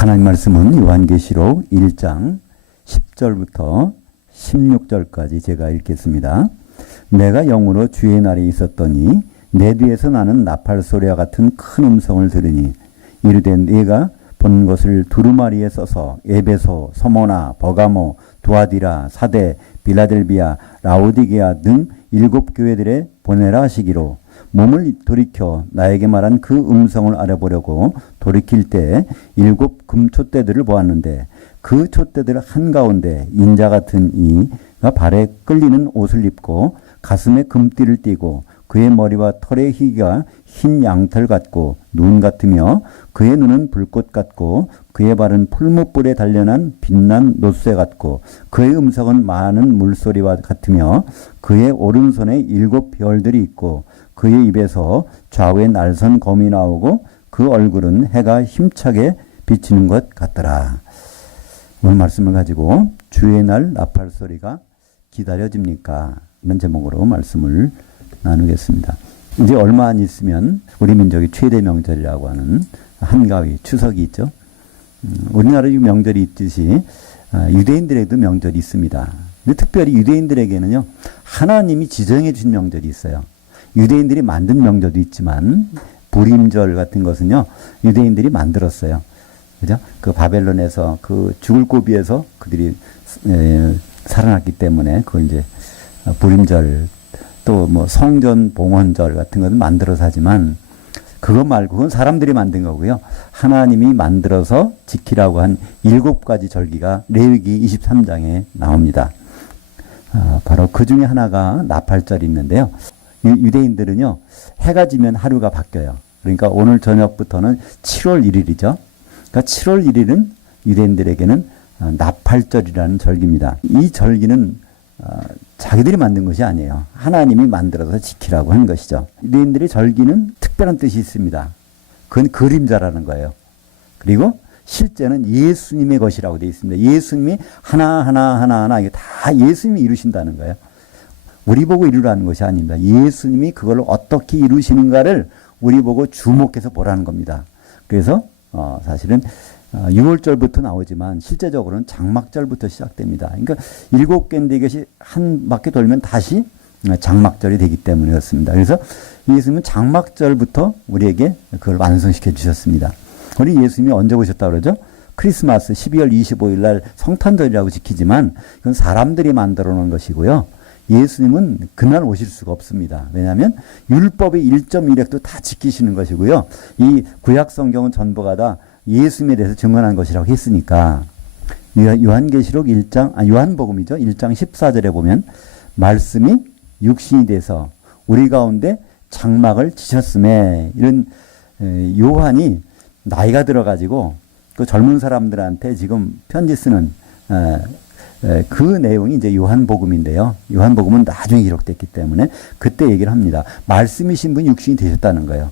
하나님 말씀은 요한계시록 1장 10절부터 16절까지 제가 읽겠습니다. 내가 영으로 주의 날이 있었더니 내 뒤에서 나는 나팔 소리와 같은 큰 음성을 들으니 이르되 네가 본 것을 두루마리에 써서 에베소, 서모나, 버가모, 두아디라, 사데, 빌라델비아, 라오디게아 등 7교회들에 보내라 하시기로 몸을 돌이켜 나에게 말한 그 음성을 알아보려고 돌이킬 때 7 금촛대들을 보았는데 그 촛대들 한가운데 인자 같은 이가 발에 끌리는 옷을 입고 가슴에 금띠를 띠고 그의 머리와 털의 희가 흰 양털 같고 눈 같으며 그의 눈은 불꽃 같고 그의 발은 풀무불에 단련한 빛난 노쇠 같고 그의 음성은 많은 물소리와 같으며 그의 오른손에 7 별들이 있고 그의 입에서 좌우에 날선 검이 나오고 그 얼굴은 해가 힘차게 비치는 것 같더라. 오늘 말씀을 가지고 주의 날 나팔 소리가 기다려집니까? 이런 제목으로 말씀을 나누겠습니다. 이제 얼마 안 있으면 우리 민족의 최대 명절이라고 하는 한가위, 추석이 있죠. 우리나라에 명절이 있듯이 유대인들에게도 명절이 있습니다. 근데 특별히 유대인들에게는요, 하나님이 지정해 주신 명절이 있어요. 유대인들이 만든 명절도 있지만 불임절 같은 것은요, 유대인들이 만들었어요. 그죠? 그 바벨론에서 그 죽을 고비에서 그들이 살아났기 때문에 그걸 이제 불임절 또 뭐 성전 봉헌절 같은 것은 만들어서 하지만 그거 말고 그건 사람들이 만든 거고요. 하나님이 만들어서 지키라고 한 7가지 절기가 레위기 23장에 나옵니다. 바로 그 중에 하나가 나팔절이 있는데요. 유대인들은요, 해가 지면 하루가 바뀌어요. 그러니까 오늘 저녁부터는 7월 1일이죠. 그러니까 7월 1일은 유대인들에게는 나팔절이라는 절기입니다. 이 절기는 자기들이 만든 것이 아니에요. 하나님이 만들어서 지키라고 한 것이죠. 유대인들의 절기는 특별한 뜻이 있습니다. 그건 그림자라는 거예요. 그리고 실제는 예수님의 것이라고 되어 있습니다. 예수님이 하나하나 이게 다 예수님이 이루신다는 거예요. 우리 보고 이루라는 것이 아닙니다. 예수님이 그걸 어떻게 이루시는가를 우리 보고 주목해서 보라는 겁니다. 그래서 사실은 6월절부터 나오지만 실제적으로는 장막절부터 시작됩니다. 그러니까 7개인데 이것이 한 바퀴 돌면 다시 장막절이 되기 때문이었습니다. 그래서 예수님은 장막절부터 우리에게 그걸 완성시켜 주셨습니다. 우리 예수님이 언제 오셨다고 그러죠? 크리스마스 12월 25일 날 성탄절이라고 지키지만 그건 사람들이 만들어 놓은 것이고요. 예수님은 그날 오실 수가 없습니다. 왜냐하면 율법의 1.1획도 다 지키시는 것이고요. 이 구약 성경은 전부가 다 예수님에 대해서 증언한 것이라고 했으니까 요한계시록 1장, 요한복음이죠. 1장 14절에 보면 말씀이 육신이 돼서 우리 가운데 장막을 지셨음에 이런 요한이 나이가 들어가지고 그 젊은 사람들한테 지금 편지 쓰는 그 내용이 이제 요한복음인데요. 요한복음은 나중에 기록됐기 때문에 그때 얘기를 합니다. 말씀이신 분이 육신이 되셨다는 거예요.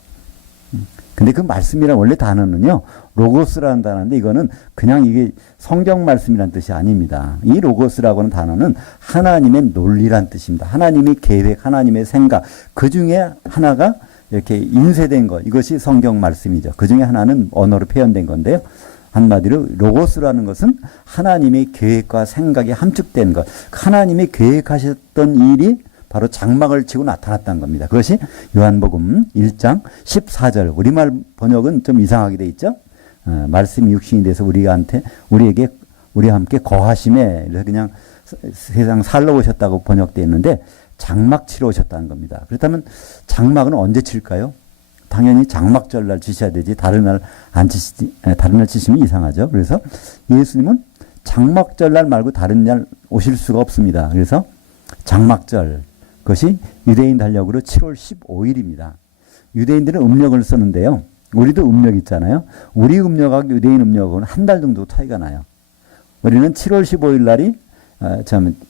근데 그 말씀이란 원래 단어는요, 로고스라는 단어인데 이거는 그냥 이게 성경 말씀이란 뜻이 아닙니다. 이 로고스라고 하는 단어는 하나님의 논리란 뜻입니다. 하나님의 계획, 하나님의 생각, 그 중에 하나가 이렇게 인쇄된 것, 이것이 성경 말씀이죠. 그 중에 하나는 언어로 표현된 건데요. 한마디로 로고스라는 것은 하나님의 계획과 생각이 함축된 것, 하나님이 계획하셨던 일이 바로 장막을 치고 나타났다는 겁니다. 그것이 요한복음 1장 14절. 우리말 번역은 좀 이상하게 돼 있죠. 말씀이 육신이 돼서 우리와 함께 거하심에, 그래서 그냥 세상 살러 오셨다고 번역되어 있는데 장막 치러 오셨다는 겁니다. 그렇다면 장막은 언제 칠까요? 당연히 장막절날 치셔야 되지 다른 날 치시면 이상하죠. 그래서 예수님은 장막절날 말고 다른 날 오실 수가 없습니다. 그래서 장막절, 그것이 유대인 달력으로 7월 15일입니다. 유대인들은 음력을 쓰는데요. 우리도 음력 있잖아요. 우리 음력하고 유대인 음력하고는 한 달 정도 차이가 나요. 우리는 7월 15일 날이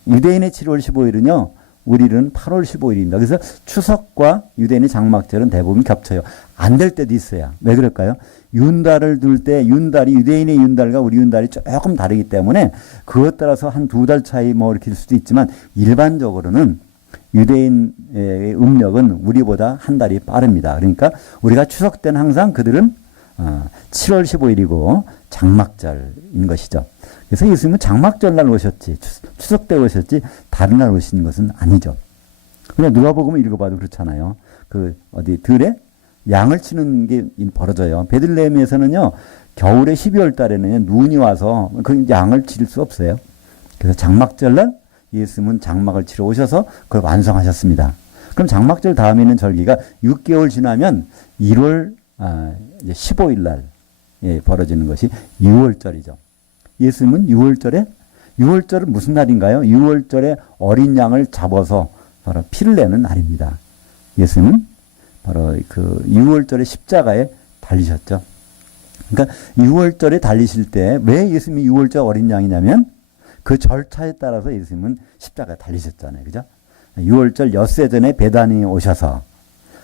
유대인의 7월 15일은요. 우리는 8월 15일입니다. 그래서 추석과 유대인의 장막절은 대부분 겹쳐요. 안 될 때도 있어요. 왜 그럴까요? 윤달을 둘 때 유대인의 윤달과 우리 윤달이 조금 다르기 때문에 그것 따라서 한 2달 차이 뭐 이렇게 될 수도 있지만 일반적으로는 유대인의 음력은 우리보다 한 달이 빠릅니다. 그러니까 우리가 추석 때는 항상 그들은 7월 15일이고 장막절인 것이죠. 그래서 예수님은 장막절날 오셨지 추석 때 오셨지 다른 날 오신 것은 아니죠. 그냥 누가복음을 읽어봐도 그렇잖아요. 그 어디 들에 양을 치는 게 벌어져요. 베들레헴에서는요 겨울에 12월 달에는 눈이 와서 그 양을 칠 수 없어요. 그래서 장막절날 예수님은 장막을 치러 오셔서 그걸 완성하셨습니다. 그럼 장막절 다음에 있는 절기가 6개월 지나면 1월 15일 날 벌어지는 것이 6월절이죠. 예수님은 6월절은 무슨 날인가요? 6월절에 어린 양을 잡아서 바로 피를 내는 날입니다. 예수님은 바로 그 6월절에 십자가에 달리셨죠. 그러니까 6월절에 달리실 때 왜 예수님이 6월절 어린 양이냐면 그 절차에 따라서 예수님은 십자가에 달리셨잖아요. 그죠? 6월절 엿새 전에 베다니에 오셔서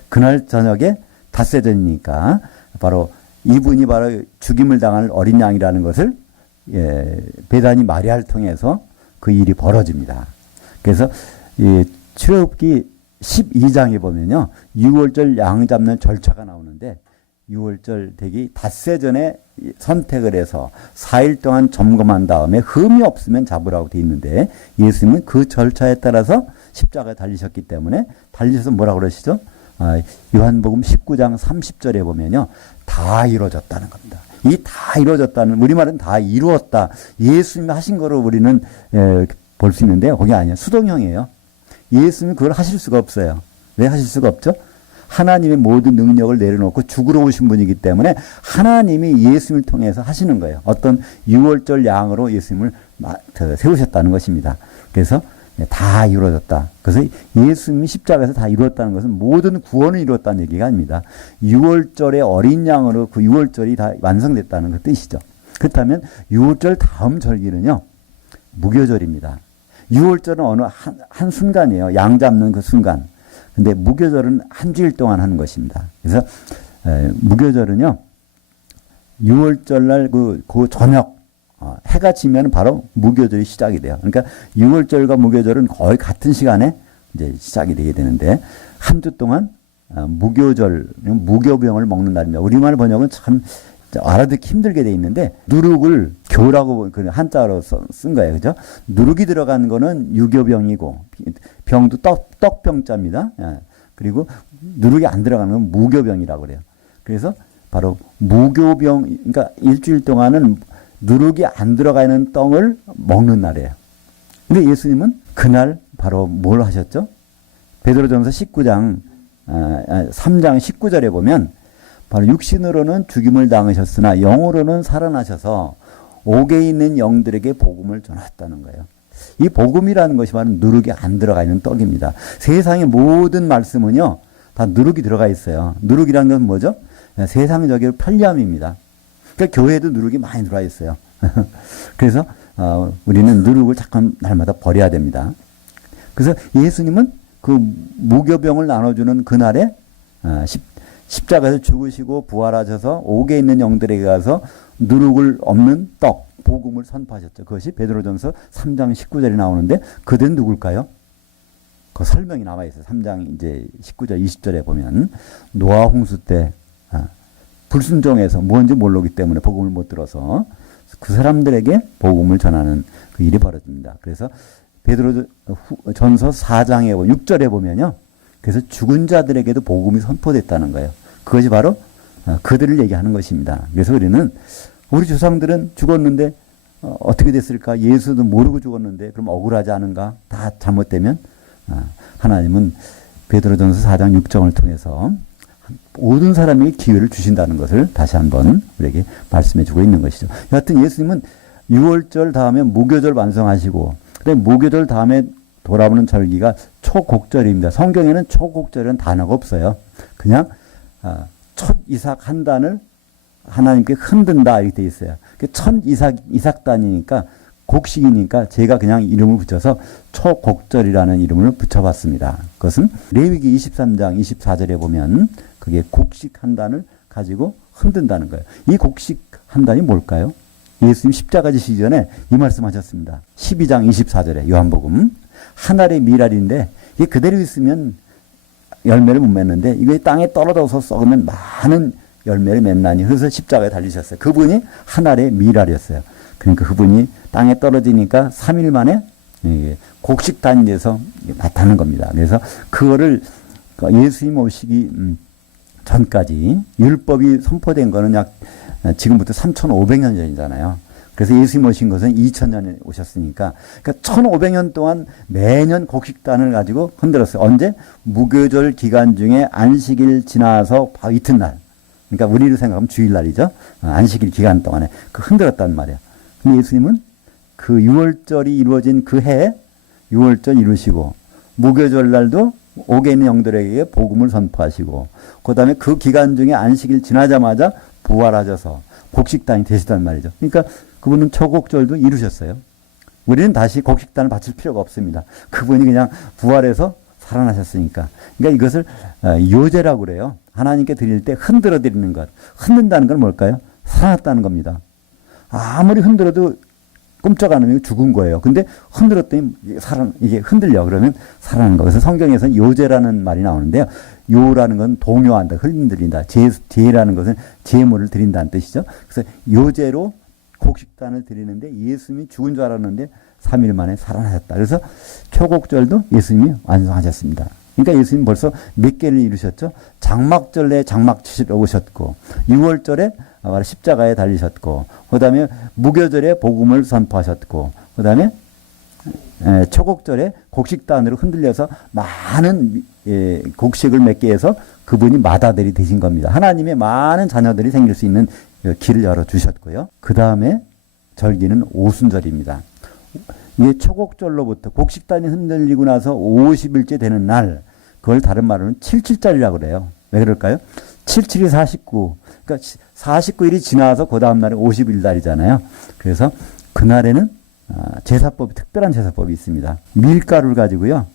그날 저녁에 닷새 전이니까 바로 이분이 바로 죽임을 당할 어린 양이라는 것을 베다니 마리아를 통해서 그 일이 벌어집니다. 그래서 출애굽기 12장에 보면요. 6월절 양 잡는 절차가 나오는데 6월절 되기 닷새 전에 선택을 해서 4일 동안 점검한 다음에 흠이 없으면 잡으라고 되어 있는데 예수님은 그 절차에 따라서 십자가에 달리셨기 때문에 달리셔서 뭐라고 그러시죠? 요한복음 19장 30절에 보면요. 다 이루어졌다는 겁니다. 이 다 이루어졌다는 우리말은 다 이루었다. 예수님이 하신 거로 우리는 볼 수 있는데 거기 아니에요. 수동형이에요. 예수님이 그걸 하실 수가 없어요. 왜 하실 수가 없죠? 하나님의 모든 능력을 내려놓고 죽으러 오신 분이기 때문에 하나님이 예수님을 통해서 하시는 거예요. 어떤 6월절 양으로 예수님을 세우셨다는 것입니다. 그래서 다 이루어졌다. 그래서 예수님이 십자가에서 다 이루었다는 것은 모든 구원을 이루었다는 얘기가 아닙니다. 6월절의 어린 양으로 그 6월절이 다 완성됐다는 그 뜻이죠. 그렇다면 6월절 다음 절기는요. 무교절입니다. 6월절은 어느 한 순간이에요. 양 잡는 그 순간. 근데 무교절은 한 주일 동안 하는 것입니다. 그래서 무교절은요. 6월절날 그 저녁 해가 지면 바로 무교절이 시작이 돼요. 그러니까 6월절과 무교절은 거의 같은 시간에 이제 시작이 되게 되는데 한 주 동안 무교절, 무교병을 먹는 날입니다. 우리말 번역은 참 알아듣기 힘들게 돼 있는데 누룩을 교라고 그 한자로 쓴 거예요. 그죠? 누룩이 들어간 거는 유교병이고 병도 떡병자입니다. 그리고 누룩이 안 들어가는 건 무교병이라고 그래요. 그래서 바로 무교병, 그러니까 일주일 동안은 누룩이 안 들어가 있는 떡을 먹는 날이에요. 근데 예수님은 그날 바로 뭘 하셨죠? 베드로전서 19장 3장 19절에 보면 바로 육신으로는 죽임을 당하셨으나 영으로는 살아나셔서 옥에 있는 영들에게 복음을 전하셨다는 거예요. 이 복음이라는 것이 바로 누룩이 안 들어가 있는 떡입니다. 세상의 모든 말씀은요, 다 누룩이 들어가 있어요. 누룩이라는 건 뭐죠? 세상적인 편리함입니다. 그러니까 교회에도 누룩이 많이 들어가 있어요. 그래서 우리는 누룩을 자꾸 날마다 버려야 됩니다. 그래서 예수님은 그 무교병을 나눠주는 그날에 십자가에서 죽으시고 부활하셔서 옥에 있는 영들에게 가서 누룩을 없는 떡, 복음을 선포하셨죠. 그것이 베드로전서 3장 19절에 나오는데 그들은 누굴까요? 그 설명이 나와 있어요. 3장 이제 19절 20절에 보면 노아 홍수 때 불순종해서 뭔지 모르기 때문에 복음을 못 들어서 그 사람들에게 복음을 전하는 그 일이 벌어집니다. 그래서 베드로전서 4장에 6절에 보면요. 그래서 죽은 자들에게도 복음이 선포됐다는 거예요. 그것이 바로 그들을 얘기하는 것입니다. 그래서 우리 조상들은 죽었는데 어떻게 됐을까? 예수도 모르고 죽었는데 그럼 억울하지 않은가? 다 잘못되면 하나님은 베드로전서 4장 6절을 통해서 모든 사람에게 기회를 주신다는 것을 다시 한번 우리에게 말씀해 주고 있는 것이죠. 여하튼 예수님은 6월절 다음에 무교절 완성하시고 그다음에 무교절 다음에 돌아오는 절기가 초곡절입니다. 성경에는 초곡절이라는 단어가 없어요. 그냥 첫 이삭 한 단을 하나님께 흔든다 이렇게 돼 있어요. 첫 이삭단이니까 곡식이니까 제가 그냥 이름을 붙여서 초곡절이라는 이름을 붙여봤습니다. 그것은 레위기 23장 24절에 보면 그게 곡식 한 단을 가지고 흔든다는 거예요. 이 곡식 한 단이 뭘까요? 예수님 십자가 지시기 전에 이 말씀하셨습니다. 12장 24절에 요한복음 한 알의 밀알인데 이게 그대로 있으면 열매를 못 맺는데 이게 땅에 떨어져서 썩으면 많은 열매를 맺나니. 그래서 십자가에 달리셨어요. 그분이 하늘의 미랄이었어요. 그러니까 그분이 땅에 떨어지니까 3일 만에 곡식단이 돼서 나타나는 겁니다. 그래서 그거를 예수님 오시기 전까지 율법이 선포된 거는 약 지금부터 3,500년 전이잖아요. 그래서 예수님 오신 것은 2000년에 오셨으니까, 그러니까 1500년 동안 매년 곡식단을 가지고 흔들었어요. 언제? 무교절 기간 중에 안식일 지나서 바로 이튿날. 그러니까 우리로 생각하면 주일날이죠. 안식일 기간 동안에 그 흔들었단 말이에요. 근데 예수님은 그 6월절이 이루어진 그 해에 6월절 이루시고, 무교절 날도 옥에 있는 영들에게 복음을 선포하시고, 그 다음에 그 기간 중에 안식일 지나자마자 부활하셔서 곡식단이 되시단 말이죠. 그러니까 그분은 초곡절도 이루셨어요. 우리는 다시 곡식단을 바칠 필요가 없습니다. 그분이 그냥 부활해서 살아나셨으니까. 그러니까 이것을 요제라고 그래요. 하나님께 드릴 때 흔들어 드리는 것. 흔든다는 건 뭘까요? 살아났다는 겁니다. 아무리 흔들어도 꼼짝 않으면 죽은 거예요. 근데 흔들었더니 이게 흔들려. 그러면 살아나는 거. 그래서 성경에서는 요제라는 말이 나오는데요. 요라는 건 동요한다, 흔들린다. 제라는 것은 제물을 드린다는 뜻이죠. 그래서 요제로 곡식단을 드리는데 예수님이 죽은 줄 알았는데 3일 만에 살아나셨다. 그래서 초곡절도 예수님이 완성하셨습니다. 그러니까 예수님 벌써 몇 개를 이루셨죠? 장막절에 장막 치시러 오셨고, 6월절에 십자가에 달리셨고, 그 다음에 무교절에 복음을 선포하셨고, 그 다음에 초곡절에 곡식단으로 흔들려서 많은 곡식을 맺게 해서 그분이 맏아들이 되신 겁니다. 하나님의 많은 자녀들이 생길 수 있는 길을 열어주셨고요. 그 다음에 절기는 오순절입니다. 이게 초곡절로부터 곡식단이 흔들리고 나서 50일째 되는 날, 그걸 다른 말로는 77절이라고 그래요. 왜 그럴까요? 77이 49. 그러니까 49일이 지나서 그 다음 날에 50일 날이잖아요. 그래서 그날에는 제사법이, 특별한 제사법이 있습니다. 밀가루를 가지고요.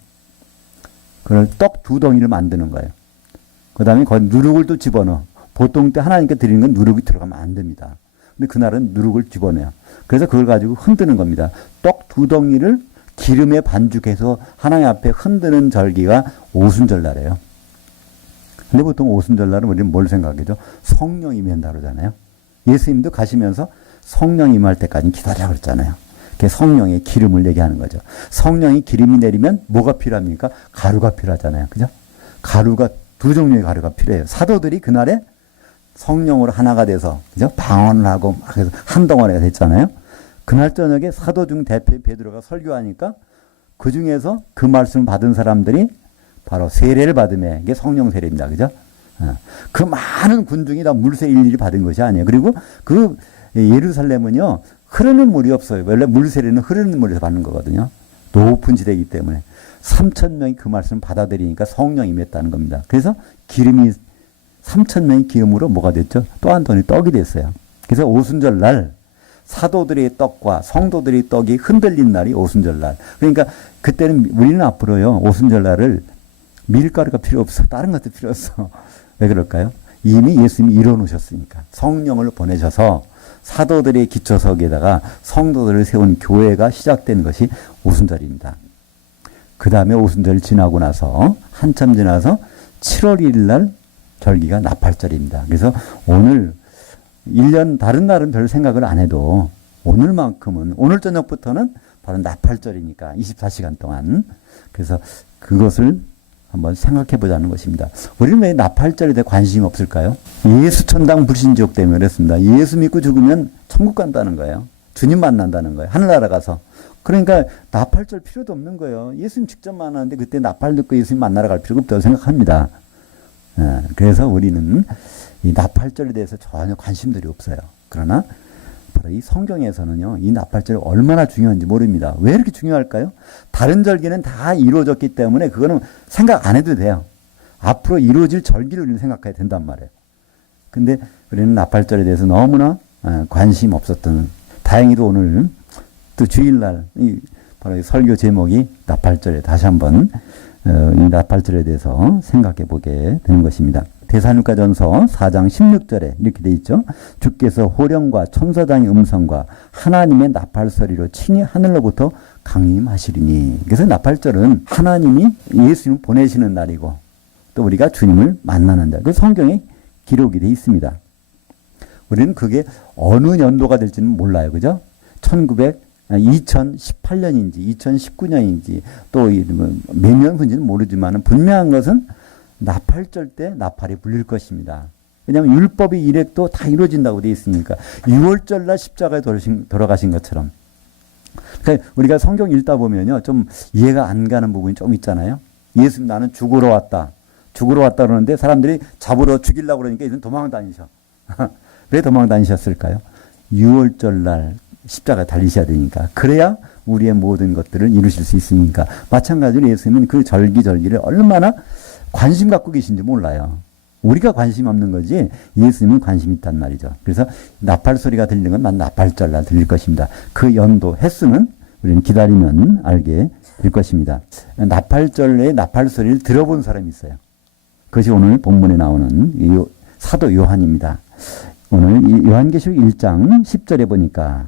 그걸 떡 2덩이를 만드는 거예요. 그 다음에 거기 누룩을 또 집어넣어. 보통 때 하나님께 드리는 건 누룩이 들어가면 안 됩니다. 근데 그날은 누룩을 집어넣어요. 그래서 그걸 가지고 흔드는 겁니다. 떡 2덩이를 기름에 반죽해서 하나님 앞에 흔드는 절기가 오순절 날이에요. 근데 보통 오순절 날은 우리는 뭘 생각하죠? 성령이 임한다 그러잖아요. 예수님도 가시면서 성령 임할 때까지 기다리라고 그랬잖아요. 그게 성령의 기름을 얘기하는 거죠. 성령이 기름이 내리면 뭐가 필요합니까? 가루가 필요하잖아요. 그죠? 가루가 2종류의 가루가 필요해요. 사도들이 그날에 성령으로 하나가 돼서, 그죠? 방언을 하고 막 해서 한 덩어리가 됐잖아요. 그날 저녁에 사도 중 대표 베드로가 설교하니까 그 중에서 그 말씀을 받은 사람들이 바로 세례를 받으면, 이게 성령 세례입니다. 그죠? 그 많은 군중이 다 물세 일일이 받은 것이 아니에요. 그리고 그 예루살렘은요, 흐르는 물이 없어요. 원래 물세례는 흐르는 물에서 받는 거거든요. 높은 지대이기 때문에. 3,000명이 그 말씀을 받아들이니까 성령이 임했다는 겁니다. 그래서 기름이 3,000명이 기름으로 뭐가 됐죠? 또 한 돈이 떡이 됐어요. 그래서 오순절 날 사도들의 떡과 성도들의 떡이 흔들린 날이 오순절 날. 그러니까 그때는 우리는 앞으로요, 오순절 날을 밀가루가 필요 없어. 다른 것도 필요 없어. 왜 그럴까요? 이미 예수님이 이뤄 놓으셨으니까. 성령을 보내셔서 사도들의 기초석에다가 성도들을 세운 교회가 시작된 것이 오순절입니다. 그 다음에 오순절 지나고 나서 한참 지나서 7월 1일 날 절기가 나팔절입니다. 그래서 오늘 1년 다른 날은 별 생각을 안 해도 오늘만큼은, 오늘 저녁부터는 바로 나팔절이니까 24시간 동안. 그래서 그것을 한번 생각해 보자는 것입니다. 우리는 왜 나팔절에 대해 관심이 없을까요? 예수 천당 불신지옥 때문에 그랬습니다. 예수 믿고 죽으면 천국 간다는 거예요. 주님 만난다는 거예요. 하늘나라 가서. 그러니까 나팔절 필요도 없는 거예요. 예수님 직접 만나는데 그때 나팔 듣고 예수님 만나러 갈 필요가 없다고 생각합니다. 그래서 우리는 이 나팔절에 대해서 전혀 관심들이 없어요. 그러나 바로 이 성경에서는요, 이 나팔절이 얼마나 중요한지 모릅니다. 왜 이렇게 중요할까요? 다른 절기는 다 이루어졌기 때문에 그거는 생각 안 해도 돼요. 앞으로 이루어질 절기를 우리는 생각해야 된단 말이에요. 근데 우리는 나팔절에 대해서 너무나 관심 없었던, 다행히도 오늘 또 주일날 바로 이 설교 제목이 나팔절에 다시 한번 이 나팔절에 대해서 생각해 보게 되는 것입니다. 데살로니가전서 4장 16절에 이렇게 돼 있죠. 주께서 호령과 천사장의 음성과 하나님의 나팔 소리로 친히 하늘로부터 강림하시리니. 그래서 나팔절은 하나님이 예수님을 보내시는 날이고 또 우리가 주님을 만나는 날. 그 성경에 기록이 되어 있습니다. 우리는 그게 어느 연도가 될지는 몰라요. 그죠? 2018년인지 2019년인지 또 몇 년 후인지는 모르지만 분명한 것은 나팔절 때 나팔이 불릴 것입니다. 왜냐하면 율법의 일획도 다 이루어진다고 되어 있으니까 6월절 날 십자가에 돌아가신 것처럼. 그러니까 우리가 성경 읽다 보면요 좀 이해가 안 가는 부분이 좀 있잖아요. 예수님 나는 죽으러 왔다. 죽으러 왔다 그러는데 사람들이 잡으러 죽이려고 그러니까 이들은 도망 다니셔. 왜 도망 다니셨을까요? 6월절 날 십자가에 달리셔야 되니까. 그래야 우리의 모든 것들을 이루실 수 있으니까. 마찬가지로 예수님은 그 절기절기를 얼마나 관심 갖고 계신지 몰라요. 우리가 관심 없는 거지 예수님은 관심 있단 말이죠. 그래서 나팔 소리가 들리는 건 나팔절 날 들릴 것입니다. 그 연도 횟수는 우리는 기다리면 알게 될 것입니다. 나팔절의 나팔 소리를 들어본 사람이 있어요. 그것이 오늘 본문에 나오는 사도 요한입니다. 오늘 이 요한계시록 1장 10절에 보니까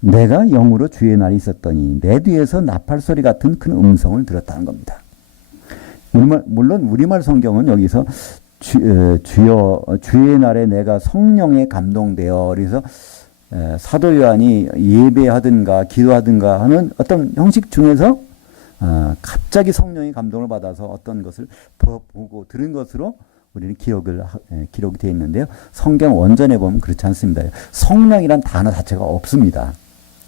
내가 영으로 주의 날이 있었더니 내 뒤에서 나팔 소리 같은 큰 음성을 들었다는 겁니다. 물론 우리말 성경은 여기서 주여 주의 날에 내가 성령에 감동되어 그래서 사도 요한이 예배하든가 기도하든가 하는 어떤 형식 중에서 갑자기 성령의 감동을 받아서 어떤 것을 보고 들은 것으로 우리는 기록이 되어 있는데요. 성경 원전에 보면 그렇지 않습니다. 성령이란 단어 자체가 없습니다.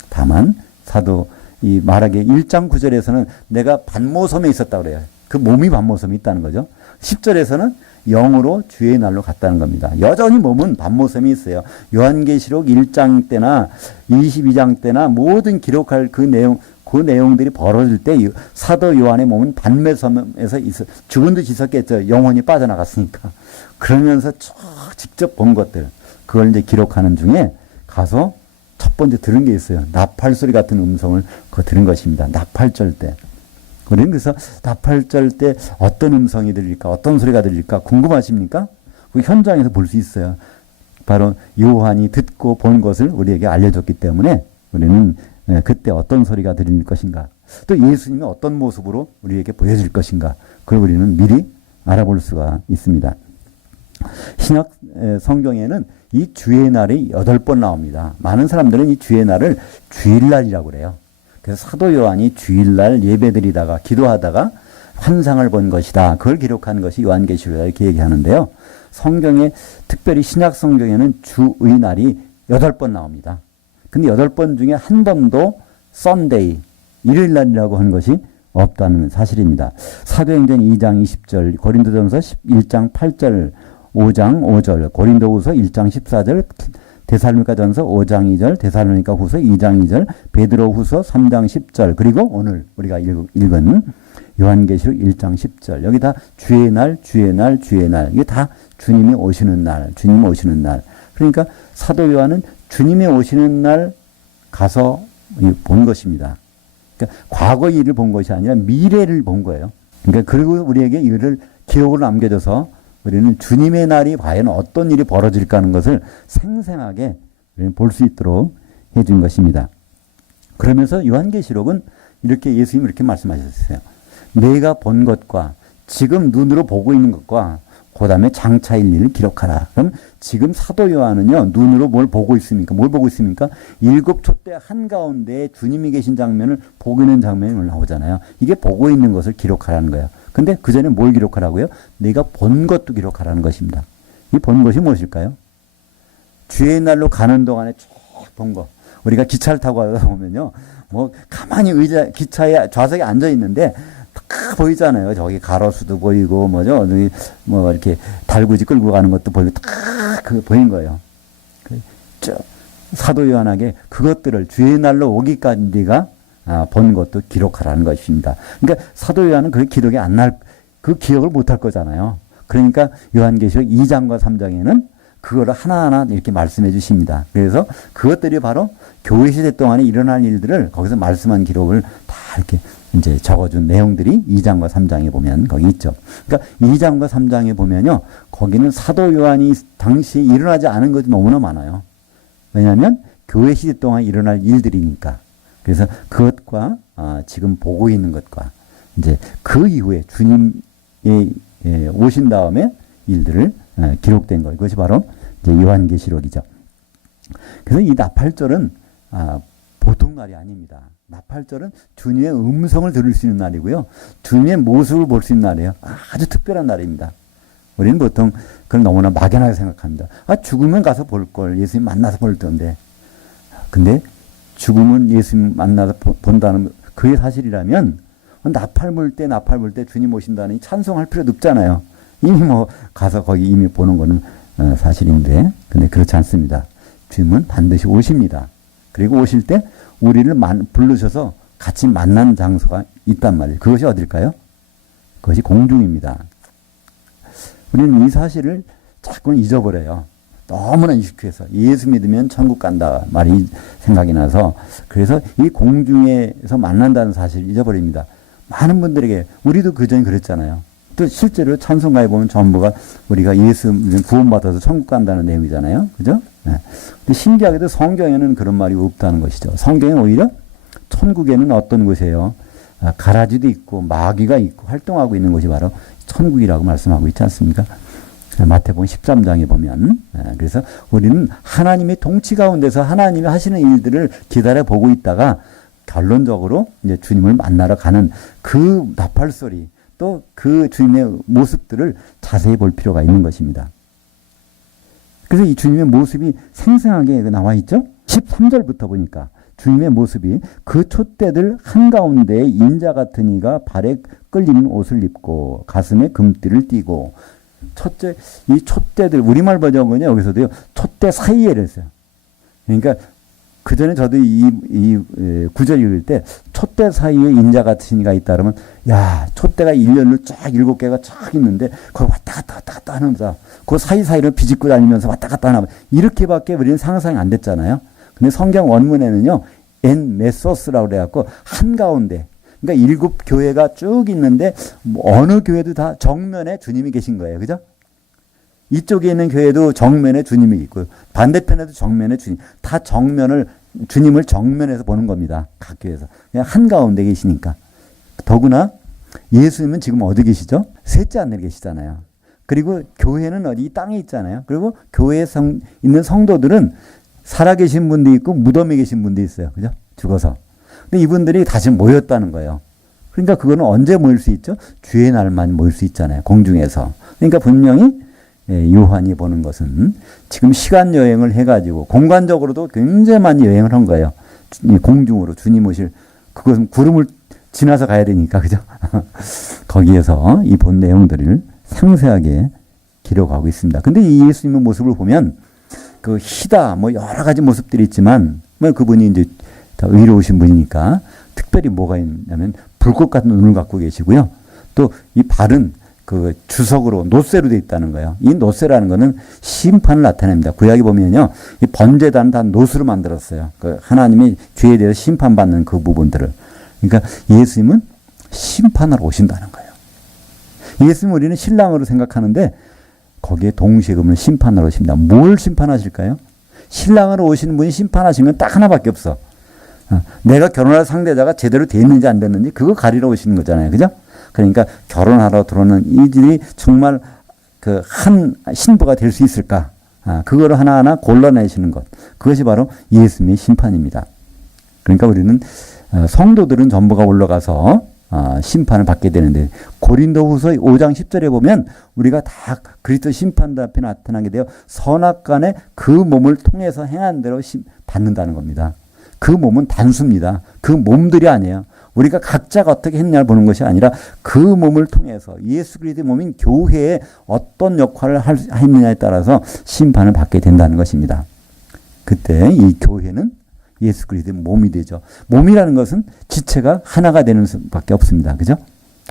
다만 사도 이 말하기에 1장 9절에서는 내가 반모섬에 있었다고 그래요. 그 몸이 반모섬에 있다는 거죠. 10절에서는 영으로 주의 날로 갔다는 겁니다. 여전히 몸은 반모섬이 있어요. 요한계시록 1장 때나 22장 때나 모든 기록할 그 내용들이 벌어질 때 사도 요한의 몸은 반모섬에서 죽은 듯이 있었겠죠. 영혼이 빠져나갔으니까. 그러면서 직접 본 것들, 그걸 이제 기록하는 중에 가서 첫 번째 들은 게 있어요. 나팔 소리 같은 음성을 들은 것입니다. 나팔절 때. 우리는 그래서 나팔절 때 어떤 음성이 들릴까, 어떤 소리가 들릴까 궁금하십니까? 그 현장에서 볼 수 있어요. 바로 요한이 듣고 본 것을 우리에게 알려줬기 때문에 우리는 그때 어떤 소리가 들릴 것인가, 또 예수님이 어떤 모습으로 우리에게 보여질 것인가, 그걸 우리는 미리 알아볼 수가 있습니다. 신약 성경에는 이 주의 날이 8번 나옵니다. 많은 사람들은 이 주의 날을 주일날이라고 그래요. 그래서 사도 요한이 주일날 예배드리다가 기도하다가 환상을 본 것이다. 그걸 기록한 것이 요한계시록이다 이렇게 얘기하는데요. 성경에 특별히 신약 성경에는 주의 날이 8번 나옵니다. 근데 8번 중에 한 번도 썬데이, 일요일날이라고 한 것이 없다는 사실입니다. 사도행전 2장 20절, 고린도전서 1장 8절, 5장 5절, 고린도후서 1장 14절, 데살로니가전서 5장 2절, 데살로니가후서 2장 2절, 베드로후서 3장 10절, 그리고 오늘 우리가 읽은 요한계시록 1장 10절. 여기 다 주의 날, 주의 날, 주의 날. 이게 다 주님이 오시는 날, 주님이 오시는 날. 그러니까 사도 요한은 주님이 오시는 날 가서 본 것입니다. 그러니까 과거 일을 본 것이 아니라 미래를 본 거예요. 그러니까 그리고 우리에게 이를 기록으로 남겨줘서 우리는 주님의 날이 과연 어떤 일이 벌어질까 하는 것을 생생하게 볼 수 있도록 해준 것입니다. 그러면서 요한계시록은 이렇게 예수님이 이렇게 말씀하셨어요. 내가 본 것과 지금 눈으로 보고 있는 것과 그 다음에 장차일 일을 기록하라. 그럼 지금 사도 요한은요, 눈으로 뭘 보고 있습니까? 뭘 보고 있습니까? 7촛대 한가운데 주님이 계신 장면을 보고 있는 장면이 나오잖아요. 이게 보고 있는 것을 기록하라는 거예요. 근데 그 전에 뭘 기록하라고요? 내가 본 것도 기록하라는 것입니다. 이 본 것이 무엇일까요? 주의 날로 가는 동안에 쭉 본 거. 우리가 기차를 타고 가다 보면요, 뭐 가만히 기차에 좌석에 앉아 있는데 딱 보이잖아요. 저기 가로수도 보이고 뭐죠? 뭐 이렇게 달구지 끌고 가는 것도 보이고 딱 보인 거예요. 사도 요한에게 그것들을 주의 날로 오기까지 네가 본 것도 기록하라는 것입니다. 그러니까 사도 요한은 그 기록이 안 날, 그 기억을 못할 거잖아요. 그러니까 요한계시록 2장과 3장에는 그거를 하나하나 이렇게 말씀해 주십니다. 그래서 그것들이 바로 교회 시대 동안에 일어난 일들을 거기서 말씀한 기록을 다 이렇게 이제 적어준 내용들이 2장과 3장에 보면 거기 있죠. 그러니까 2장과 3장에 보면요, 거기는 사도 요한이 당시에 일어나지 않은 것이 너무나 많아요. 왜냐하면 교회 시대 동안 일어날 일들이니까. 그래서 그것과 지금 보고 있는 것과 이제 그 이후에 주님이 오신 다음에 일들을 기록된 거. 이것이 바로 이제 요한계시록이죠. 그래서 이 나팔절은 보통 날이 아닙니다. 나팔절은 주님의 음성을 들을 수 있는 날이고요. 주님의 모습을 볼 수 있는 날이에요. 아주 특별한 날입니다. 우리는 보통 그걸 너무나 막연하게 생각합니다. 죽으면 가서 볼 걸. 예수님 만나서 볼 텐데. 근데 죽으면 예수님 만나서 본다는 그게 사실이라면 나팔 불 때 주님 오신다니 찬송할 필요도 없잖아요. 이미 가서 거기 이미 보는 거는 사실인데, 근데 그렇지 않습니다. 주님은 반드시 오십니다. 그리고 오실 때 우리를 부르셔서 같이 만난 장소가 있단 말이에요. 그것이 어딜까요? 그것이 공중입니다. 우리는 이 사실을 자꾸 잊어버려요. 너무나 익숙해서 예수 믿으면 천국 간다 말이 생각이 나서, 그래서 이 공중에서 만난다는 사실을 잊어버립니다. 많은 분들에게, 우리도 그전에 그랬잖아요. 또 실제로 찬송가에 보면 전부가 우리가 예수 구원받아서 천국 간다는 내용이잖아요. 그죠? 네. 근데 신기하게도 성경에는 그런 말이 없다는 것이죠. 성경은 오히려 천국에는 어떤 곳이에요? 가라지도 있고 마귀가 있고 활동하고 있는 곳이 바로 천국이라고 말씀하고 있지 않습니까? 마태복음 13장에 보면. 그래서 우리는 하나님의 통치 가운데서 하나님이 하시는 일들을 기다려 보고 있다가 결론적으로 이제 주님을 만나러 가는 그 나팔 소리, 또 그 주님의 모습들을 자세히 볼 필요가 있는 것입니다. 그래서 이 주님의 모습이 생생하게 나와 있죠. 13절부터 보니까 주님의 모습이 그 촛대들 한가운데에 인자 같은 이가 발에 끌리는 옷을 입고 가슴에 금띠를 띠고. 이 촛대들, 우리말 번역은요, 여기서도요, 촛대 사이에 그랬어요. 그러니까 그 전에 저도 이 구절 읽을 때 촛대 사이에 인자 같은 이가 있다 그러면, 야, 촛대가 일렬로 쫙 7개가 쫙 있는데 거기 왔다 갔다 하면서 그 사이사이로 비집고 다니면서 왔다 갔다 하나, 이렇게밖에 우리는 상상이 안 됐잖아요. 근데 성경 원문에는요, 엔 메소스라고 그래갖고 한가운데, 그러니까 7교회가 쭉 있는데 어느 교회도 다 정면에 주님이 계신 거예요. 그죠? 이쪽에 있는 교회도 정면에 주님이 있고 반대편에도 정면에 주님, 다 주님을 정면에서 보는 겁니다. 각 교회에서. 그냥 한가운데 계시니까. 더구나 예수님은 지금 어디 계시죠? 셋째 하늘에 계시잖아요. 그리고 교회는 어디? 이 땅에 있잖아요. 그리고 교회에 있는 성도들은 살아계신 분도 있고 무덤에 계신 분도 있어요. 그죠? 죽어서. 근데 이분들이 다시 모였다는 거예요. 그러니까 그거는 언제 모일 수 있죠? 주의 날만 모일 수 있잖아요. 공중에서. 그러니까 분명히 요한이 보는 것은 지금 시간 여행을 해가지고 공간적으로도 굉장히 많이 여행을 한 거예요. 공중으로 주님 오실, 그것은 구름을 지나서 가야 되니까, 그죠? 거기에서 이 본 내용들을 상세하게 기록하고 있습니다. 근데 이 예수님의 모습을 보면 그 희다, 여러 가지 모습들이 있지만, 그분이 이제 더 의로우신 분이니까 특별히 뭐가 있냐면 불꽃 같은 눈을 갖고 계시고요. 또 이 발은 그 주석으로 노쇠로 되어 있다는 거예요. 이 노쇠라는 거는 심판을 나타냅니다. 구약에 보면요, 이 번제단은 다 노수로 만들었어요. 그 하나님이 죄에 대해서 심판받는 그 부분들을. 그러니까 예수님은 심판하러 오신다는 거예요. 예수님 우리는 신랑으로 생각하는데 거기에 동시에 그분은 심판하러 오십니다. 뭘 심판하실까요? 신랑으로 오시는 분이 심판하신 건 딱 하나밖에 없어. 내가 결혼할 상대자가 제대로 돼 있는지 안 됐는지 그거 가리러 오시는 거잖아요. 그죠? 그러니까 결혼하러 들어오는 이들이 정말 그 한 신부가 될 수 있을까? 그거를 하나하나 골라내시는 것. 그것이 바로 예수님의 심판입니다. 그러니까 우리는 성도들은 전부가 올라가서 심판을 받게 되는데, 고린도후서 5장 10절에 보면 우리가 다 그리스도 심판대 앞에 나타나게 되어 선악간에 그 몸을 통해서 행한 대로 받는다는 겁니다. 그 몸은 단수입니다. 그 몸들이 아니에요. 우리가 각자가 어떻게 했냐를 보는 것이 아니라 그 몸을 통해서 예수 그리스도의 몸인 교회에 어떤 역할을 했느냐에 따라서 심판을 받게 된다는 것입니다. 그때 이 교회는 예수 그리스도의 몸이 되죠. 몸이라는 것은 지체가 하나가 되는 수밖에 없습니다. 그죠?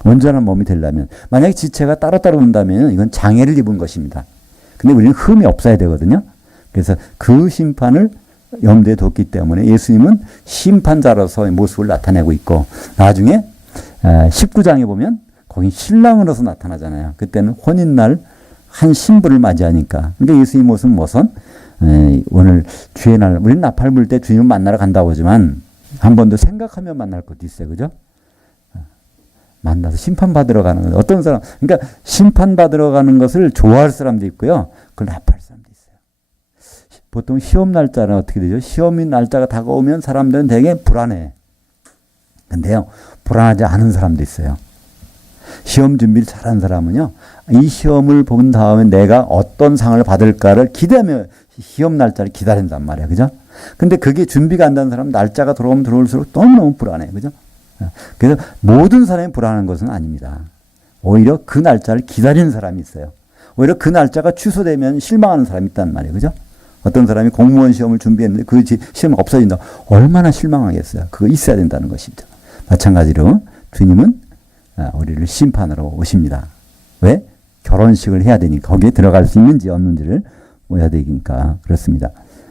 온전한 몸이 되려면, 만약에 지체가 따로따로 온다면 이건 장애를 입은 것입니다. 근데 우리는 흠이 없어야 되거든요. 그래서 그 심판을 염두에 뒀기 때문에 예수님은 심판자로서의 모습을 나타내고 있고, 나중에 19장에 보면 거기 신랑으로서 나타나잖아요. 그때는 혼인날 한 신부를 맞이하니까. 그러니까 예수님의 모습은 무슨 오늘 주의 날, 우리는 나팔 불 때 주님을 만나러 간다고 하지만 한 번 더 생각하며 만날 것도 있어요. 그죠? 만나서 심판받으러 가는 거예요. 어떤 사람, 그러니까 심판받으러 가는 것을 좋아할 사람도 있고요. 그걸 나빠할 사람도 있어요. 보통 시험 날짜는 어떻게 되죠? 시험인 날짜가 다가오면 사람들은 되게 불안해. 근데요, 불안하지 않은 사람도 있어요. 시험 준비를 잘하는 사람은요, 이 시험을 본 다음에 내가 어떤 상을 받을까를 기대하며 시험 날짜를 기다린단 말이에요. 그죠? 근데 그게 준비가 안 된 사람은 날짜가 들어오면 들어올수록 너무너무 불안해. 그죠? 그래서 모든 사람이 불안한 것은 아닙니다. 오히려 그 날짜를 기다리는 사람이 있어요. 오히려 그 날짜가 취소되면 실망하는 사람이 있단 말이에요. 그죠? 어떤 사람이 공무원 시험을 준비했는데 그 시험 없어진다. 얼마나 실망하겠어요. 그거 있어야 된다는 것이죠. 마찬가지로 주님은 우리를 심판하러 오십니다. 왜? 결혼식을 해야 되니까. 거기에 들어갈 수 있는지 없는지를 해야 되니까 그렇습니다.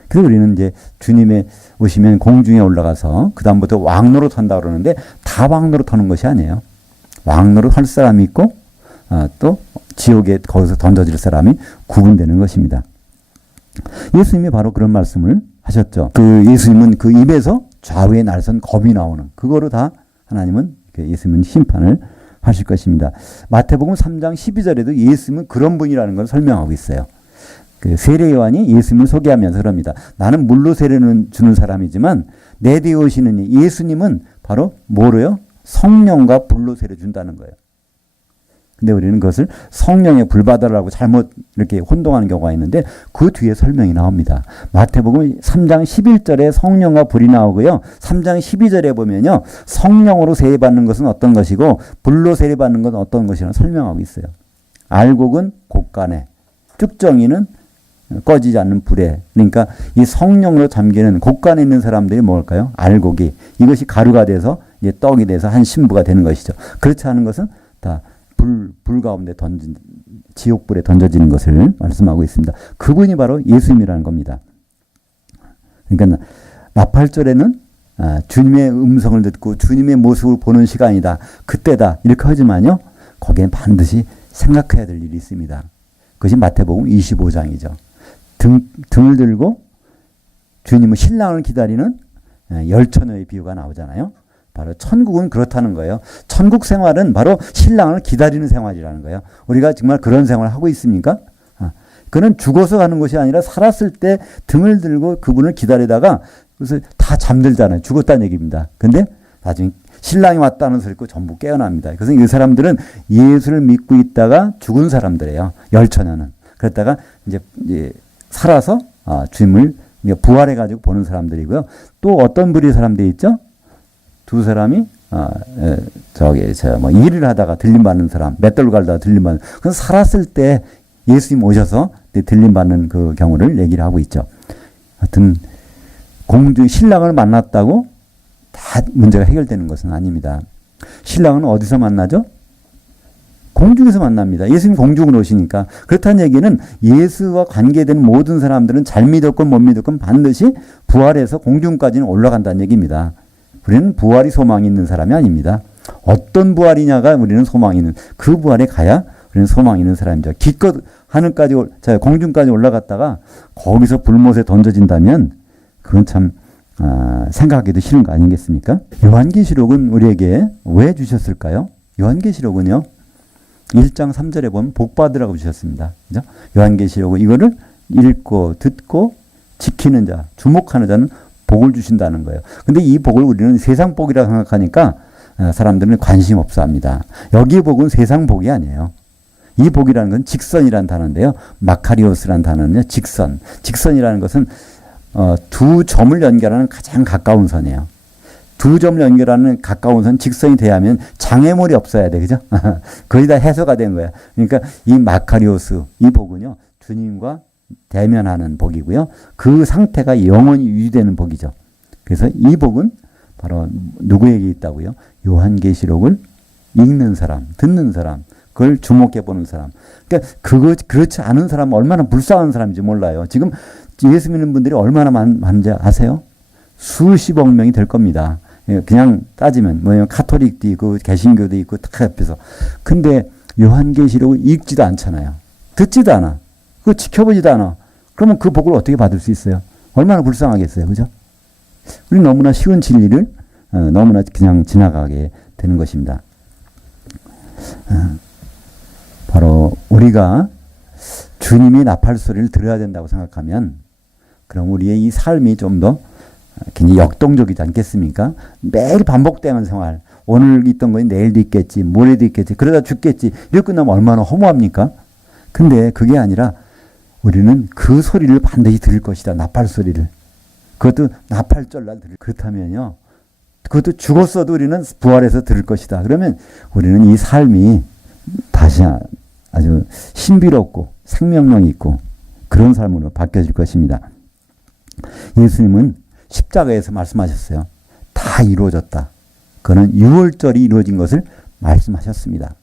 그래서 우리는 이제 주님의 오시면 공중에 올라가서 그 다음부터 왕노릇 한다고 그러는데 다 왕노릇 하는 것이 아니에요. 왕노릇 할 사람이 있고 또 지옥에 거기서 던져질 사람이 구분되는 것입니다. 예수님이 바로 그런 말씀을 하셨죠. 그 예수님은 그 입에서 좌우에 날선 검이 나오는 그거로 다 하나님은 예수님은 심판을 하실 것입니다. 마태복음 3장 12절에도 예수님은 그런 분이라는 걸 설명하고 있어요. 그 세례 요한이 예수님을 소개하면서 그럽니다. 나는 물로 세례는 주는 사람이지만 내 뒤에 오시는 예수님은 바로 뭐로요? 성령과 불로 세례 준다는 거예요. 근데 우리는 그것을 성령의 불받아라고 잘못 이렇게 혼동하는 경우가 있는데 그 뒤에 설명이 나옵니다. 마태복음 3장 11절에 성령과 불이 나오고요. 3장 12절에 보면요. 성령으로 세례받는 것은 어떤 것이고 불로 세례받는 것은 어떤 것이라고 설명하고 있어요. 알곡은 곡간에, 쭉정이는 꺼지지 않는 불에. 그러니까 이 성령으로 잠기는 곡간에 있는 사람들이 뭘까요? 알곡이. 이것이 가루가 돼서 이제 떡이 돼서 한 신부가 되는 것이죠. 그렇지 않은 것은 다 불 가운데 지옥불에 던져지는 것을 말씀하고 있습니다. 그분이 바로 예수님이라는 겁니다. 그러니까 나팔절에는 주님의 음성을 듣고 주님의 모습을 보는 시간이다. 그때다. 이렇게 하지만요. 거기엔 반드시 생각해야 될 일이 있습니다. 그것이 마태복음 25장이죠. 등을 들고 주님은 신랑을 기다리는 열처녀의 비유가 나오잖아요. 바로 천국은 그렇다는 거예요. 천국 생활은 바로 신랑을 기다리는 생활이라는 거예요. 우리가 정말 그런 생활을 하고 있습니까? 그는 죽어서 가는 것이 아니라 살았을 때 등을 들고 그분을 기다리다가 그래서 다 잠들잖아요. 죽었다는 얘기입니다. 근데 나중에 신랑이 왔다는 소리 듣고 전부 깨어납니다. 그래서 이 사람들은 예수를 믿고 있다가 죽은 사람들이에요. 열처녀는. 그랬다가 이제 살아서 주님을 부활해가지고 보는 사람들이고요. 또 어떤 부류의 사람들이 있죠? 두 사람이 일을 하다가 들림받는 사람, 맷돌 갈다가 들림받는. 그래서 살았을 때 예수님 오셔서 들림받는 그 경우를 얘기를 하고 있죠. 하여튼 공중 신랑을 만났다고 다 문제가 해결되는 것은 아닙니다. 신랑은 어디서 만나죠? 공중에서 만납니다. 예수님 공중으로 오시니까. 그렇다는 얘기는 예수와 관계된 모든 사람들은 잘 믿었건 못 믿었건 반드시 부활해서 공중까지는 올라간다는 얘기입니다. 우리는 부활이 소망이 있는 사람이 아닙니다. 어떤 부활이냐가 우리는 소망이 있는, 그 부활에 가야 우리는 소망이 있는 사람이죠. 기껏 하늘까지, 공중까지 올라갔다가 거기서 불못에 던져진다면 그건 참 생각하기도 싫은 거 아니겠습니까? 요한계시록은 우리에게 왜 주셨을까요? 요한계시록은요. 1장 3절에 보면 복 받으라고 주셨습니다. 그죠? 요한계시록은 이거를 읽고 듣고 지키는 자, 주목하는 자는 복을 주신다는 거예요. 근데 이 복을 우리는 세상 복이라고 생각하니까 사람들은 관심 없어 합니다. 여기 복은 세상 복이 아니에요. 이 복이라는 건 직선이라는 단어인데요. 마카리오스라는 단어는요. 직선. 직선이라는 것은 두 점을 연결하는 가장 가까운 선이에요. 두 점을 연결하는 가까운 선 직선이 돼야 하면 장애물이 없어야 돼. 그죠? 거의 다 해소가 된 거야. 그러니까 이 마카리오스, 이 복은요. 주님과 대면하는 복이고요. 그 상태가 영원히 유지되는 복이죠. 그래서 이 복은 바로 누구에게 있다고요? 요한계시록을 읽는 사람, 듣는 사람, 그걸 주목해 보는 사람. 그러니까 그렇지 않은 사람은 얼마나 불쌍한 사람인지 몰라요. 지금 예수 믿는 분들이 얼마나 많은지 아세요? 수십억 명이 될 겁니다. 그냥 따지면 뭐냐면 카톨릭도 있고 개신교도 있고 다 옆에서. 근데 요한계시록을 읽지도 않잖아요. 듣지도 않아. 그거 지켜보지도 않아. 그러면 그 복을 어떻게 받을 수 있어요? 얼마나 불쌍하겠어요. 그죠? 우리 너무나 쉬운 진리를 너무나 그냥 지나가게 되는 것입니다. 바로 우리가 주님이 나팔 소리를 들어야 된다고 생각하면 그럼 우리의 이 삶이 좀 더 굉장히 역동적이지 않겠습니까? 매일 반복되는 생활. 오늘 있던 거니 내일도 있겠지, 모레도 있겠지, 그러다 죽겠지. 이렇게 끝나면 얼마나 허무합니까? 근데 그게 아니라 우리는 그 소리를 반드시 들을 것이다. 나팔 소리를. 그것도 나팔절날 들을. 그렇다면요. 그것도 죽었어도 우리는 부활해서 들을 것이다. 그러면 우리는 이 삶이 다시 아주 신비롭고 생명력 있고 그런 삶으로 바뀌어질 것입니다. 예수님은 십자가에서 말씀하셨어요. 다 이루어졌다. 그는 유월절이 이루어진 것을 말씀하셨습니다.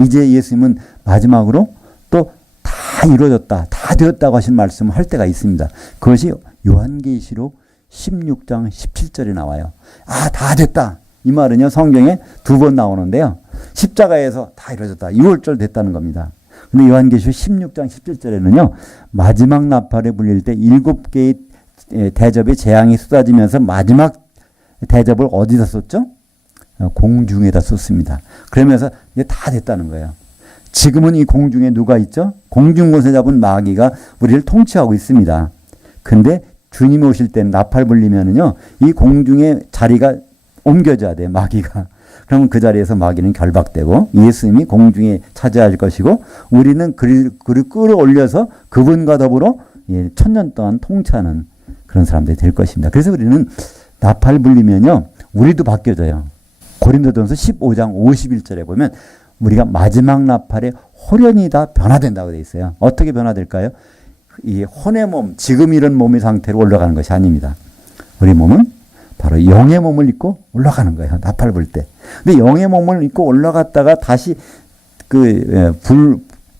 이제 예수님은 마지막으로 또 다 이루어졌다, 다 되었다고 하신 말씀을 할 때가 있습니다. 그것이 요한계시록 16장 17절에 나와요. 아, 다 됐다. 이 말은요, 성경에 2번 나오는데요. 십자가에서 다 이루어졌다. 6월절 됐다는 겁니다. 근데 요한계시록 16장 17절에는요, 마지막 나팔에 불릴 때 7개의 대접의 재앙이 쏟아지면서 마지막 대접을 어디다 쏟죠? 공중에다 쏟습니다. 그러면서 이제 다 됐다는 거예요. 지금은 이 공중에 누가 있죠? 공중곳에 잡은 마귀가 우리를 통치하고 있습니다. 근데 주님이 오실 때는 나팔 불리면은요, 이 공중의 자리가 옮겨져야 돼요, 마귀가. 그러면 그 자리에서 마귀는 결박되고 예수님이 공중에 차지할 것이고 우리는 그를 끌어올려서 그분과 더불어 천년 동안 통치하는 그런 사람들이 될 것입니다. 그래서 우리는 나팔 불리면요, 우리도 바뀌어져요. 고린도전서 15장 51절에 보면 우리가 마지막 나팔에 홀연히 다 변화된다고 되어 있어요. 어떻게 변화될까요? 이 혼의 몸, 지금 이런 몸의 상태로 올라가는 것이 아닙니다. 우리 몸은 바로 영의 몸을 입고 올라가는 거예요. 나팔 불 때. 근데 영의 몸을 입고 올라갔다가 다시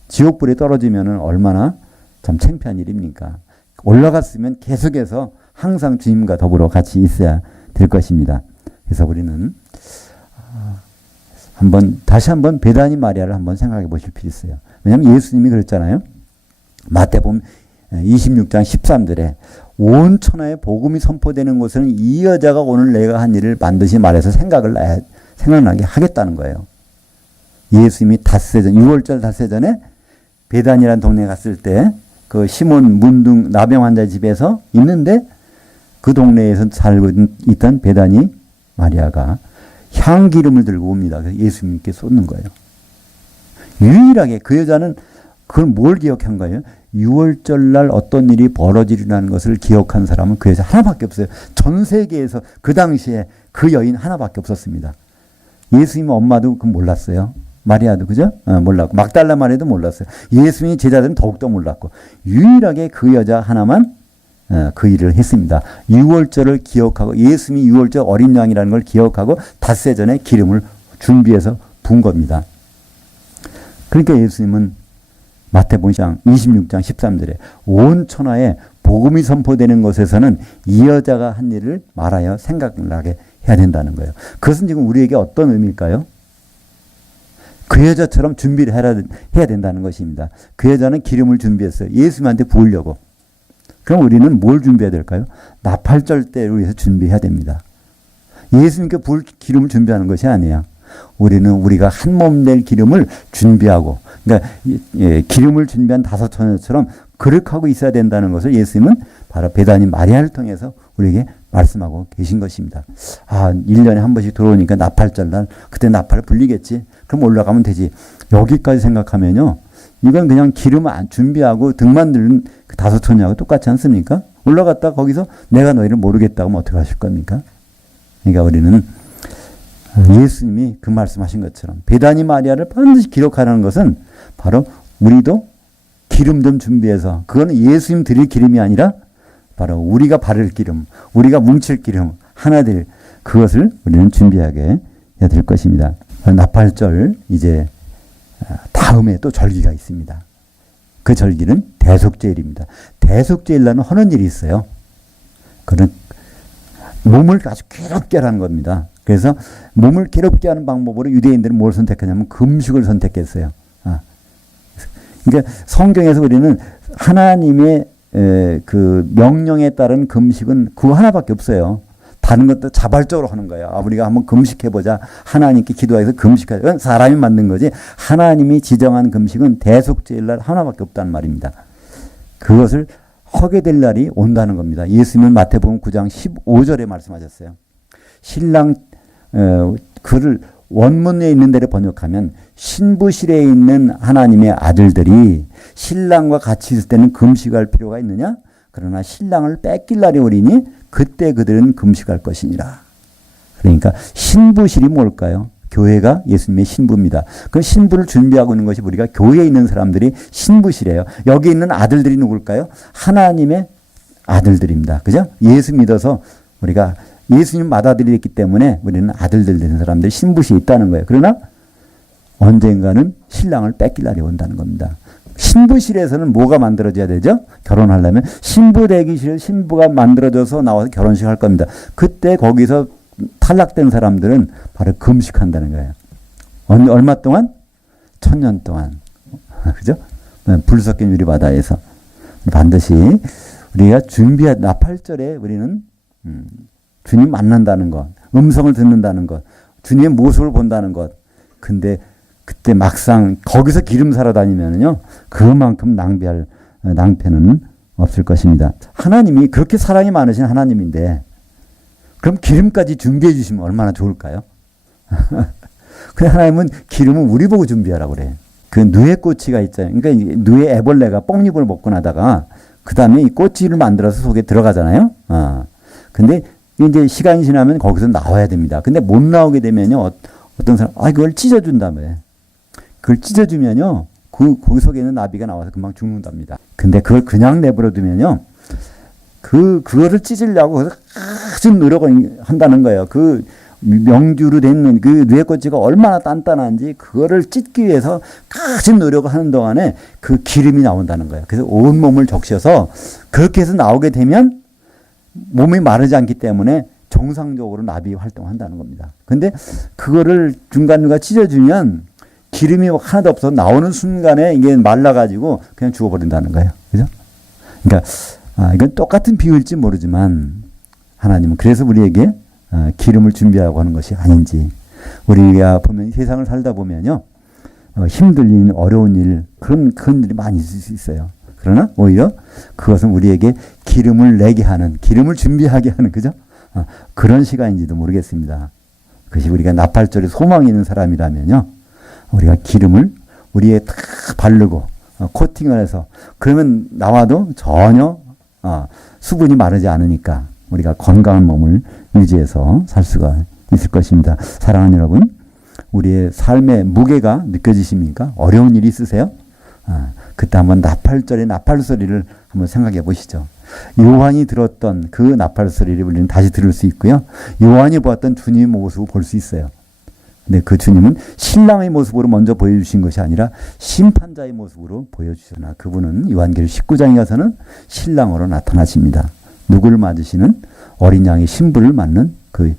지옥불에 떨어지면은 얼마나 참 창피한 일입니까? 올라갔으면 계속해서 항상 주님과 더불어 같이 있어야 될 것입니다. 그래서 우리는 다시 한번 베다니 마리아를 한번 생각해 보실 필요 있어요. 왜냐하면 예수님이 그랬잖아요. 마태복음 26장 13절에 온 천하에 복음이 선포되는 곳은 이 여자가 오늘 내가 한 일을 반드시 말해서 생각나게 하겠다는 거예요. 예수님이 닷새전, 6월절 닷새전에 베다니라는 동네에 갔을 때 그 시몬 문둥 나병 환자 집에서 있는데 그 동네에서 살고 있던 베다니 마리아가 향기름을 들고 옵니다. 그래서 예수님께 쏟는 거예요. 유일하게 그 여자는 그걸 뭘 기억한 거예요? 6월절 날 어떤 일이 벌어지리라는 것을 기억한 사람은 그 여자 하나밖에 없어요. 전 세계에서 그 당시에 그 여인 하나밖에 없었습니다. 예수님 엄마도 그건 몰랐어요. 마리아도, 그죠? 몰랐고. 막달라 마리아도 몰랐어요. 예수님의 제자들은 더욱더 몰랐고. 유일하게 그 여자 하나만 그 일을 했습니다. 6월절을 기억하고 예수님이 6월절 어린 양이라는 걸 기억하고 닷새 전에 기름을 준비해서 분 겁니다. 그러니까 예수님은 마태복음 26장 13절에 온 천하에 복음이 선포되는 곳에서는 이 여자가 한 일을 말하여 생각나게 해야 된다는 거예요. 그것은 지금 우리에게 어떤 의미일까요? 그 여자처럼 준비를 해야 된다는 것입니다. 그 여자는 기름을 준비했어요. 예수님한테 부으려고. 그럼 우리는 뭘 준비해야 될까요? 나팔절 때를 위해서 준비해야 됩니다. 예수님께 부을 기름을 준비하는 것이 아니에요. 우리는 우리가 한 몸 될 기름을 준비하고, 그러니까 기름을 준비한 5처녀처럼 그릇하고 있어야 된다는 것을 예수님은 바로 베다니 마리아를 통해서 우리에게 말씀하고 계신 것입니다. 1년에 한 번씩 들어오니까 나팔절 날 그때 나팔을 불리겠지. 그럼 올라가면 되지. 여기까지 생각하면요, 이건 그냥 기름 준비하고 등만 들은 그 5처녀하고 똑같지 않습니까? 올라갔다 거기서 내가 너희를 모르겠다고 하면 어떻게 하실 겁니까? 그러니까 우리는 예수님이 그 말씀하신 것처럼 베다니 마리아를 반드시 기록하라는 것은 바로 우리도 기름 좀 준비해서, 그거는 예수님 드릴 기름이 아니라 바로 우리가 바를 기름, 우리가 뭉칠 기름, 하나 될 그것을 우리는 준비하게 해야 될 것입니다. 나팔절 이제 다음에 또 절기가 있습니다. 그 절기는 대속죄일입니다. 대속죄일날은 하는 일이 있어요. 그는 몸을 아주 괴롭게 하는 겁니다. 그래서 몸을 괴롭게 하는 방법으로 유대인들은 뭘 선택하냐면 금식을 선택했어요. 그러니까 성경에서 우리는 하나님의 그 명령에 따른 금식은 그거 하나밖에 없어요. 다른 것도 자발적으로 하는 거예요. 우리가 한번 금식해보자. 하나님께 기도해서 금식하자. 그건 사람이 만든 거지. 하나님이 지정한 금식은 대속죄일 하나밖에 없다는 말입니다. 그것을 하게 될 날이 온다는 겁니다. 예수님은 마태복음 9장 15절에 말씀하셨어요. 신랑 그를 원문에 있는 대로 번역하면 신부실에 있는 하나님의 아들들이 신랑과 같이 있을 때는 금식할 필요가 있느냐? 그러나 신랑을 뺏길 날이 오리니 그때 그들은 금식할 것이니라. 그러니까 신부실이 뭘까요? 교회가 예수님의 신부입니다. 그 신부를 준비하고 있는 것이 우리가 교회에 있는 사람들이 신부시래요. 여기 있는 아들들이 누굴까요? 하나님의 아들들입니다. 그죠? 예수 믿어서 우리가 예수님 맏아들이었기 때문에 우리는 아들들 되는 사람들이 신부시에 있다는 거예요. 그러나 언젠가는 신랑을 뺏길 날이 온다는 겁니다. 신부실에서는 뭐가 만들어져야 되죠? 결혼하려면 신부 대기실 신부가 만들어져서 나와서 결혼식 할 겁니다. 그때 거기서 탈락된 사람들은 바로 금식한다는 거예요. 얼마 동안? 1000년 동안. 그죠? 불 섞인 유리바다에서. 반드시 우리가 준비한 나팔절에 우리는 주님 만난다는 것, 음성을 듣는다는 것, 주님의 모습을 본다는 것. 근데 그때 막상 거기서 기름 사러 다니면요, 그만큼 낭패는 없을 것입니다. 하나님이 그렇게 사랑이 많으신 하나님인데, 그럼 기름까지 준비해 주시면 얼마나 좋을까요? 근데 하나님은 기름은 우리 보고 준비하라고 그래요. 그 누에꼬치가 있잖아요. 그러니까 누에 애벌레가 뽕잎을 먹고 나다가 그 다음에 이 꼬치를 만들어서 속에 들어가잖아요. 근데 이제 시간이 지나면 거기서 나와야 됩니다. 근데 못 나오게 되면요, 어떤 사람, 그걸 찢어준다며. 그걸 찢어주면요, 거기 속에 있는 나비가 나와서 금방 죽는답니다. 근데 그걸 그냥 내버려 두면요, 그거를 찢으려고 아주 노력을 한다는 거예요. 그 명주로 된 그 누에꼬치가 얼마나 단단한지 그거를 찢기 위해서 아주 노력을 하는 동안에 그 기름이 나온다는 거예요. 그래서 온몸을 적셔서 그렇게 해서 나오게 되면 몸이 마르지 않기 때문에 정상적으로 나비 활동한다는 겁니다. 근데 그거를 중간중간 찢어주면 기름이 하나도 없어서 나오는 순간에 이게 말라가지고 그냥 죽어버린다는 거예요. 그죠? 그러니까 이건 똑같은 비유일지 모르지만 하나님은 그래서 우리에게 기름을 준비하고 하는 것이 아닌지, 우리가 보면 세상을 살다 보면요, 힘들 일, 어려운 일, 그런 일이 많이 있을 수 있어요. 그러나 오히려 그것은 우리에게 기름을 내게 하는, 기름을 준비하게 하는, 그죠? 그런 시간인지도 모르겠습니다. 그것이 우리가 나팔절에 소망이 있는 사람이라면요, 우리가 기름을 우리에 탁 바르고 코팅을 해서, 그러면 나와도 전혀 수분이 마르지 않으니까 우리가 건강한 몸을 유지해서 살 수가 있을 것입니다. 사랑하는 여러분, 우리의 삶의 무게가 느껴지십니까? 어려운 일이 있으세요? 그때 한번 나팔절의 나팔 소리를 한번 생각해 보시죠. 요한이 들었던 그 나팔 소리를 우리는 다시 들을 수 있고요. 요한이 보았던 주님의 모습을 볼 수 있어요. 근데 그 주님은 신랑의 모습으로 먼저 보여주신 것이 아니라 심판자의 모습으로 보여주셨으나 그분은 요한계시록 19장에 가서는 신랑으로 나타나십니다. 누구를 맞으시는? 어린 양의 신부를 맞는 그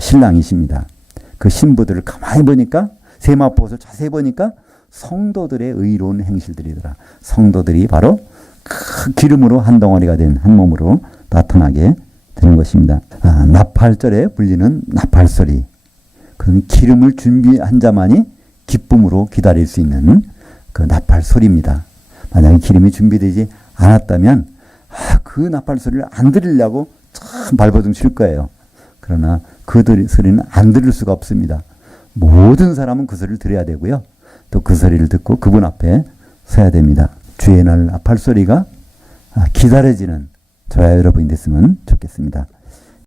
신랑이십니다. 그 신부들을 가만히 보니까, 세마포를 자세히 보니까 성도들의 의로운 행실들이더라. 성도들이 바로 그 기름으로 한 덩어리가 된 한 몸으로 나타나게 되는 것입니다. 나팔절에 불리는 나팔소리. 그건 기름을 준비한 자만이 기쁨으로 기다릴 수 있는 그 나팔 소리입니다. 만약에 기름이 준비되지 않았다면 그 나팔 소리를 안 들으려고 참 발버둥 칠 거예요. 그러나 그 소리는 안 들을 수가 없습니다. 모든 사람은 그 소리를 들어야 되고요. 또 그 소리를 듣고 그분 앞에 서야 됩니다. 주의 날 나팔 소리가 기다려지는 저와 여러분이 됐으면 좋겠습니다.